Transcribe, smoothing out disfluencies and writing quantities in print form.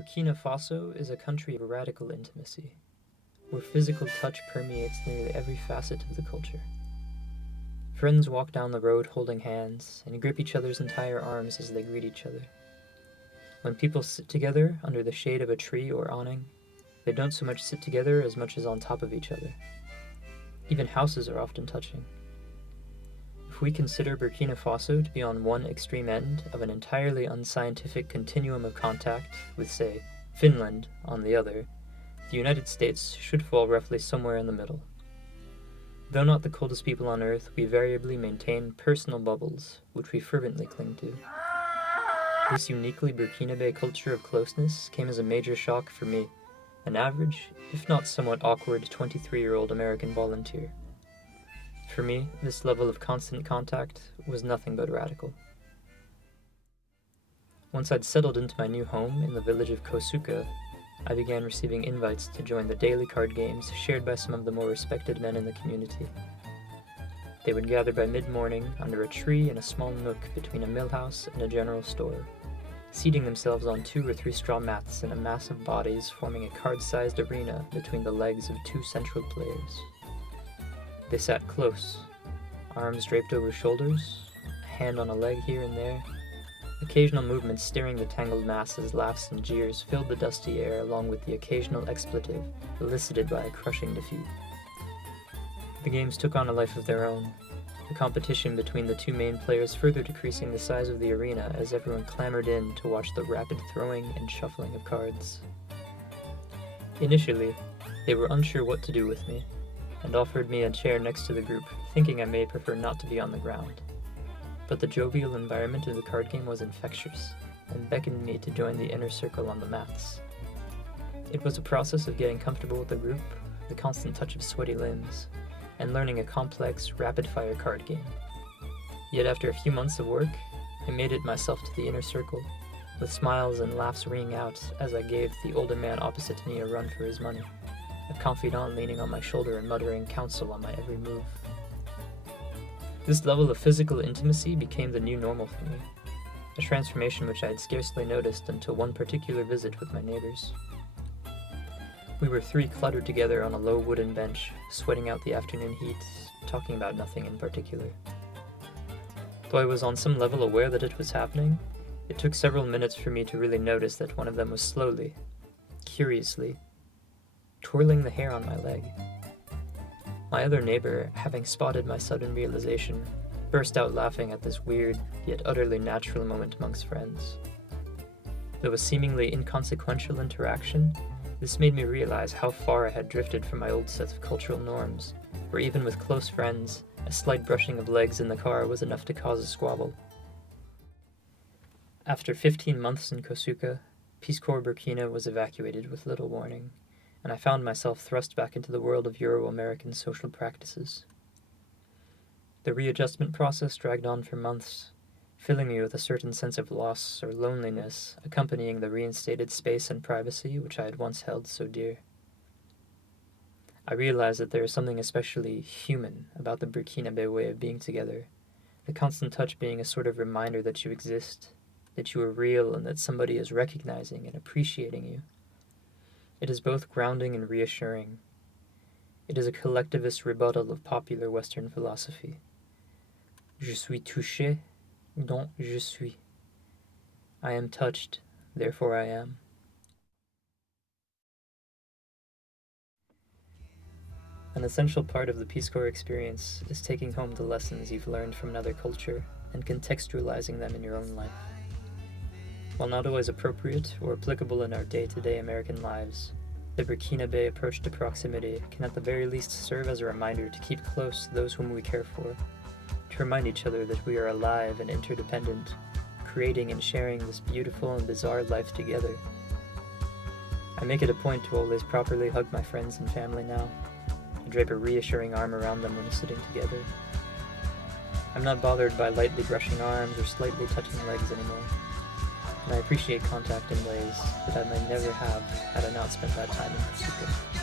Burkina Faso is a country of radical intimacy, where physical touch permeates nearly every facet of the culture. Friends walk down the road holding hands and grip each other's entire arms as they greet each other. When people sit together under the shade of a tree or awning, they don't so much sit together as much as on top of each other. Even houses are often touching. If we consider Burkina Faso to be on one extreme end of an entirely unscientific continuum of contact with, say, Finland on the other, the United States should fall roughly somewhere in the middle. Though not the coldest people on Earth, we variably maintain personal bubbles, which we fervently cling to. This uniquely Burkinabe culture of closeness came as a major shock for me, an average, if not somewhat awkward 23-year-old American volunteer. For me, this level of constant contact was nothing but radical. Once I'd settled into my new home in the village of Kosuka, I began receiving invites to join the daily card games shared by some of the more respected men in the community. They would gather by mid-morning under a tree in a small nook between a mill house and a general store, seating themselves on 2 or 3 straw mats in a mass of bodies forming a card-sized arena between the legs of 2 central players. They sat close, arms draped over shoulders, a hand on a leg here and there, occasional movements stirring the tangled mass as laughs and jeers filled the dusty air along with the occasional expletive elicited by a crushing defeat. The games took on a life of their own, the competition between the 2 main players further decreasing the size of the arena as everyone clamored in to watch the rapid throwing and shuffling of cards. Initially, they were unsure what to do with me, and offered me a chair next to the group, thinking I may prefer not to be on the ground. But the jovial environment of the card game was infectious, and beckoned me to join the inner circle on the mats. It was a process of getting comfortable with the group, the constant touch of sweaty limbs, and learning a complex, rapid-fire card game. Yet after a few months of work, I made it myself to the inner circle, with smiles and laughs ringing out as I gave the older man opposite to me a run for his money, a confidant leaning on my shoulder and muttering counsel on my every move. This level of physical intimacy became the new normal for me, a transformation which I had scarcely noticed until one particular visit with my neighbors. We were 3 cluttered together on a low wooden bench, sweating out the afternoon heat, talking about nothing in particular. Though I was on some level aware that it was happening, it took several minutes for me to really notice that one of them was slowly, curiously, twirling the hair on my leg. My other neighbor, having spotted my sudden realization, burst out laughing at this weird, yet utterly natural moment amongst friends. Though a seemingly inconsequential interaction, this made me realize how far I had drifted from my old set of cultural norms, where even with close friends, a slight brushing of legs in the car was enough to cause a squabble. After 15 months in Kosuka, Peace Corps Burkina was evacuated with little warning, and I found myself thrust back into the world of Euro-American social practices. The readjustment process dragged on for months, filling me with a certain sense of loss or loneliness accompanying the reinstated space and privacy which I had once held so dear. I realized that there is something especially human about the Burkinabe way of being together, the constant touch being a sort of reminder that you exist, that you are real, and that somebody is recognizing and appreciating you. It is both grounding and reassuring. It is a collectivist rebuttal of popular Western philosophy. Je suis touché, donc je suis. I am touched, therefore I am. An essential part of the Peace Corps experience is taking home the lessons you've learned from another culture and contextualizing them in your own life. While not always appropriate or applicable in our day-to-day American lives, the Burkinabe approach to proximity can at the very least serve as a reminder to keep close those whom we care for, to remind each other that we are alive and interdependent, creating and sharing this beautiful and bizarre life together. I make it a point to always properly hug my friends and family now, and drape a reassuring arm around them when sitting together. I'm not bothered by lightly brushing arms or slightly touching legs anymore, and I appreciate contact in ways that I might never have had I not spent that time in Kosuka.